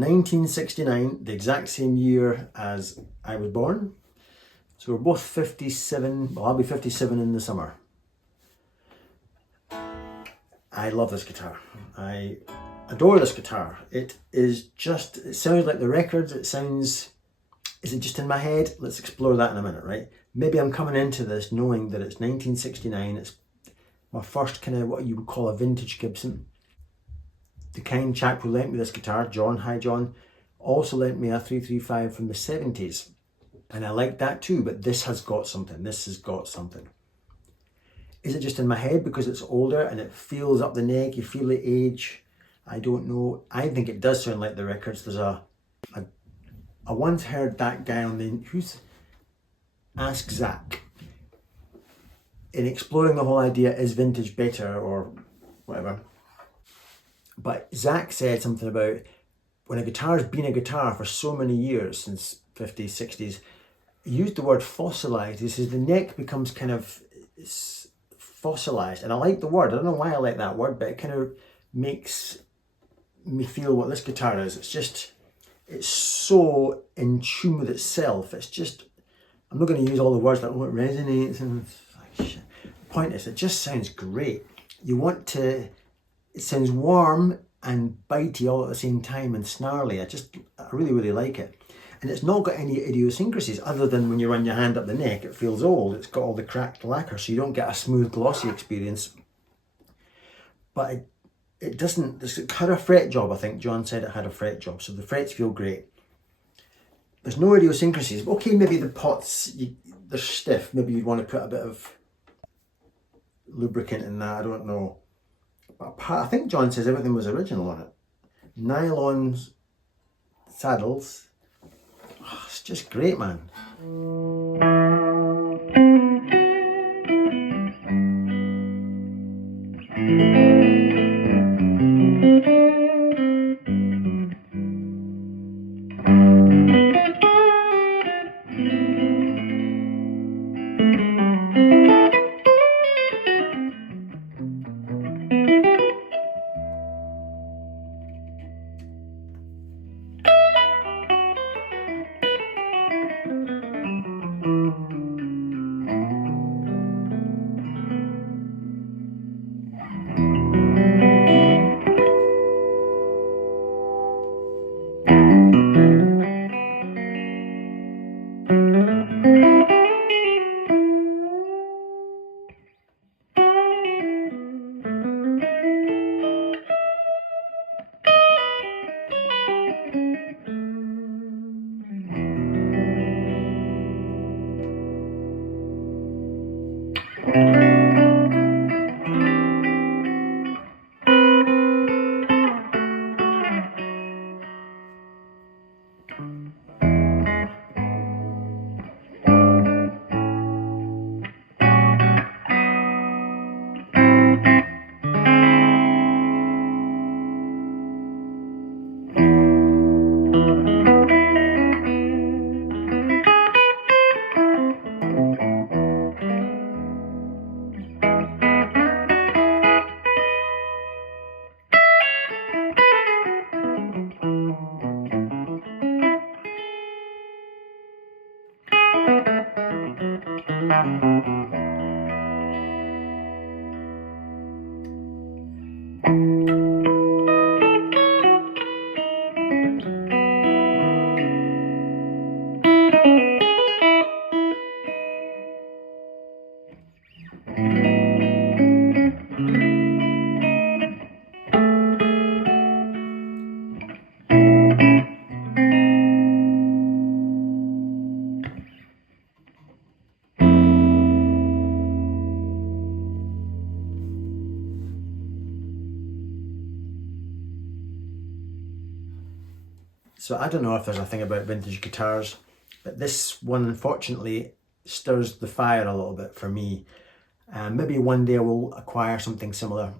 1969, the exact same year as I was born. So we're both 57, well, I'll be 57 in the summer. I love this guitar. I adore this guitar. It sounds like the records, is it just in my head? Let's explore that in a minute, right? Maybe I'm coming into this knowing that it's 1969, it's my first kind of what you would call a vintage Gibson. The kind chap who lent me this guitar, John, hi John, also lent me a 335 from the 70s. And I like that too, but this has got something. This has got something. Is it just in my head because it's older and it feels up the neck, you feel the age? I don't know. I think it does sound like the records. There's I once heard that guy on the, Ask Zach. In exploring the whole idea, is vintage better or whatever? But Zach said something about when a guitar's been a guitar for so many years, since 50s, 60s, he used the word fossilized. He says the neck becomes kind of fossilized. And I like the word. I don't know why I like that word, but it kind of makes me feel what this guitar is. It's so in tune with itself. It's just, I'm not going to use all the words like, oh, it resonates and like shit. Point is, it just sounds great. It sounds warm and bitey all at the same time and snarly. I really, really like it. And it's not got any idiosyncrasies other than when you run your hand up the neck, it feels old. It's got all the cracked lacquer, so you don't get a smooth, glossy experience. But it doesn't, it had a fret job, I think. John said it had a fret job, so the frets feel great. There's no idiosyncrasies. Okay, maybe the pots, they're stiff. Maybe you'd want to put a bit of lubricant in that, I don't know. But I think John says everything was original on it. Nylon saddles. Oh, it's just great, man. So I don't know if there's a thing about vintage guitars, but this one unfortunately stirs the fire a little bit for me. Maybe one day I will acquire something similar.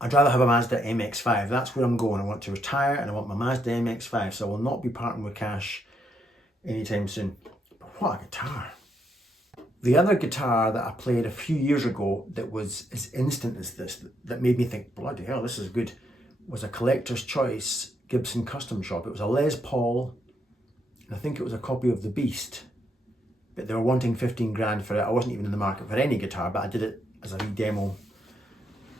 I'd rather have a Mazda MX-5. That's where I'm going. I want to retire and I want my Mazda MX-5, so I will not be parting with cash anytime soon. But what a guitar. The other guitar that I played a few years ago that was as instant as this, that made me think, bloody hell, this is good, was a collector's choice Gibson custom shop. It was a Les Paul, and I think it was a copy of the Beast, but they were wanting 15 grand for it. I wasn't even in the market for any guitar, but I did it as a wee demo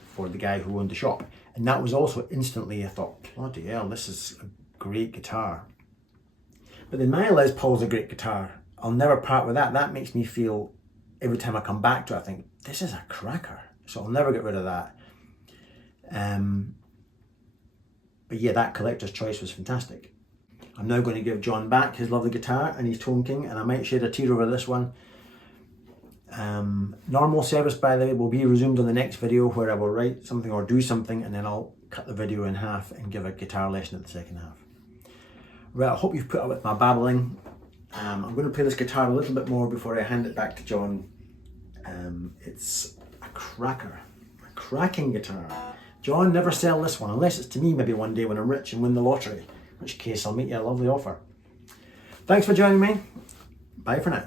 for the guy who owned the shop. And that was also instantly, I thought, bloody hell, this is a great guitar. But then my Les Paul's a great guitar. I'll never part with that. That makes me feel, every time I come back to it, I think, this is a cracker. So I'll never get rid of that. But yeah, that collector's choice was fantastic. I'm now going to give John back his lovely guitar and his Tone King, and I might shed a tear over this one. Normal service, by the way, will be resumed on the next video, where I will write something or do something, and then I'll cut the video in half and give a guitar lesson at the second half. Right, I hope you've put up with my babbling. I'm going to play this guitar a little bit more before I hand it back to John. It's a cracker, a cracking guitar. John, never sell this one, unless it's to me maybe one day when I'm rich and win the lottery, in which case I'll make you a lovely offer. Thanks for joining me. Bye for now.